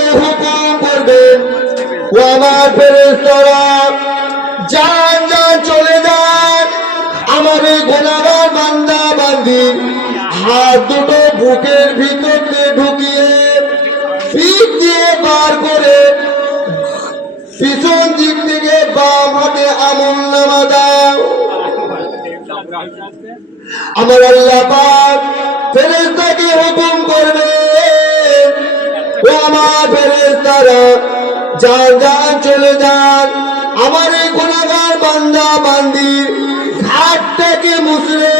ফেরেশতাকে হুকুম করবেন, ও আমার ফেরেশতারা যান যান চলে যান, আমার এই গুনাহগার বান্দা বান্দি হাত দুটো বুকের ভিতরে ঢুকিয়ে পিঠ দিয়ে বার করে পিছন দিক থেকে বাম হাতে আমলনামা দাও। আমার আল্লাহ পাক ফেরেশতাকে হুকুম করবে, ও আমার ফেরেশতারা যান যান চলে যান, আমার এই গুনাহগার বান্দা বান্দির ঘাটটাকে মুছলে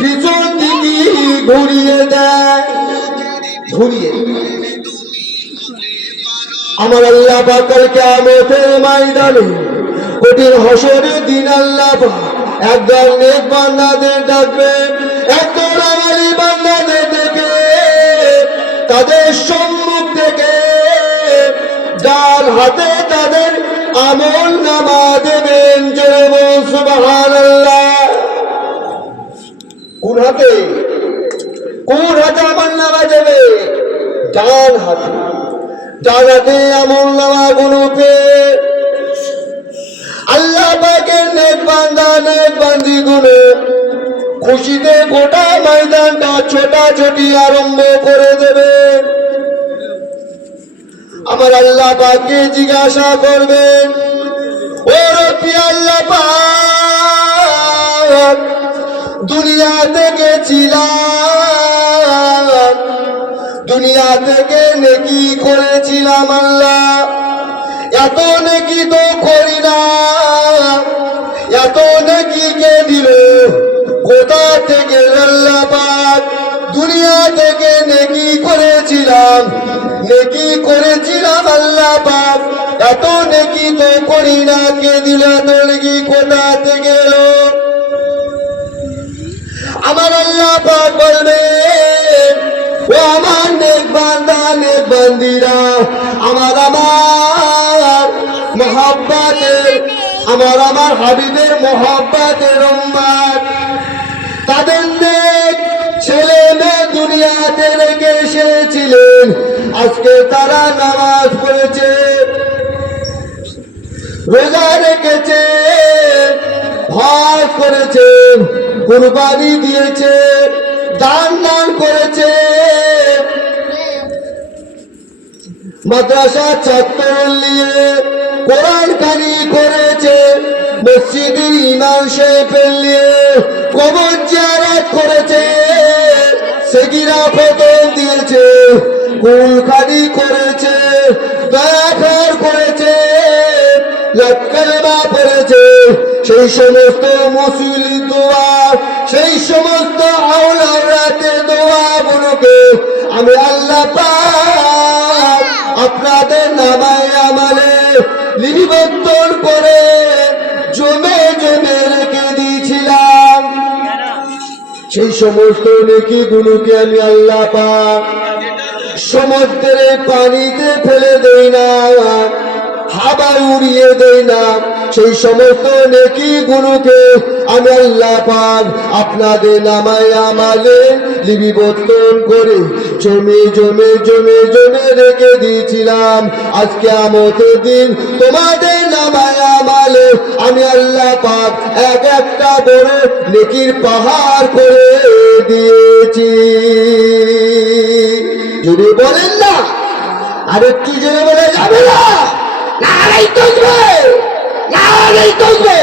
পিছন দিকে ঘুরিয়ে দেয়, ঘুরিয়ে। আমার আল্লাহ পাক কাল কিয়ামতের ময়দানে কঠিন হাসরের দিন আল্লাহ পাক একদল নেক বান্দাদের ডাকবেন, একদল আমালি বান্দাদের ডেকে তাদের সম্মুখ থেকে যার হাতে তাদের আমলনামা দেবেন। জোরে বল সুবহানাল্লাহ। কোন হাতে? কোন হাতে আমলনামা দেবে? ডান হাতে। ডান হাতে আমলনামা গুলোকে আল্লাহ পাকের নেক বান্দা নেক বান্দিগুলো খুশিতে গোটা ময়দানটা ছোটাছুটি আরম্ভ করে দেবে। আমার আল্লাহ পাককে জিজ্ঞাসা করবেন, ও রব্বি আল্লাহ পাক, দুনিয়া থেকে ছিলাম, দুনিয়া থেকে নেকি করেছিলাম আল্লাহ, এত নেকি তো করি না, এত নেকি কে দিল, কোথা থেকে আল্লাহ পাক? দুনিয়া থেকে নেকি করেছিলাম, নেকি করেছিলাম আল্লাহ পাক, এত নেকি তো করি না, কে দিল? এত নেকি কোথা থেকে এলো? আমার আল্লাহ পাক বলবেন, ও আমার নেক বান্দা নেক বান্দিরা, আমার মহব্বতের, আমার হাবিবের মহব্বতের উম্মত, তাদের নেক ছেলে মেয়ে দুনিয়াতে রেখে এসেছিলেন, আজকে তারা নামাজ পড়েছে, রোজা রেখেছে, হজ করেছে, কুরবানি দিয়েছে, দান করেছে, মাদ্রাসা চত্বর নিয়ে কোরআন কারি করেছে, মসজিদের ইমাম সাহেবের নিয়ে কবর জিয়ারত করেছে, সেগিরা ফতন দিয়েছে, কুলখানি করেছে, দয়াখর করেছে, কালেমা পড়েছে, সেই সমস্ত মুসলিম দোয়া, সেই সমস্ত আওলার রাতে দোয়াগুলোকে আমি আল্লাহ পাক আপনাদের নামায় আমালে লিপিবদ্ধ করে জমে জমে রেখে দিয়েছিলাম। সেই সমস্ত নেকিগুলোকে আমি আল্লাহ পাক সমুদ্রের পানিতে ফেলে দেই না, হাওয়ায় উড়িয়ে দেই না, সেই সমস্ত নেকিগুলোকে আমি আল্লাহ পাক আপনাদের নামায় আমালে লিপিবদ্ধ করে জমে জমে জমে জমে রেখে দিয়েছিলাম। আজকে কিয়ামতের দিন তোমাদের নামায় আমালে আমি আল্লাহ পাক এক একটা বড় নেকির পাহাড় করে দিয়েছি। যদি বলেন না, আর একটু জোরে বলে যাবে না, নারাই তকবে, নারাই তকবে।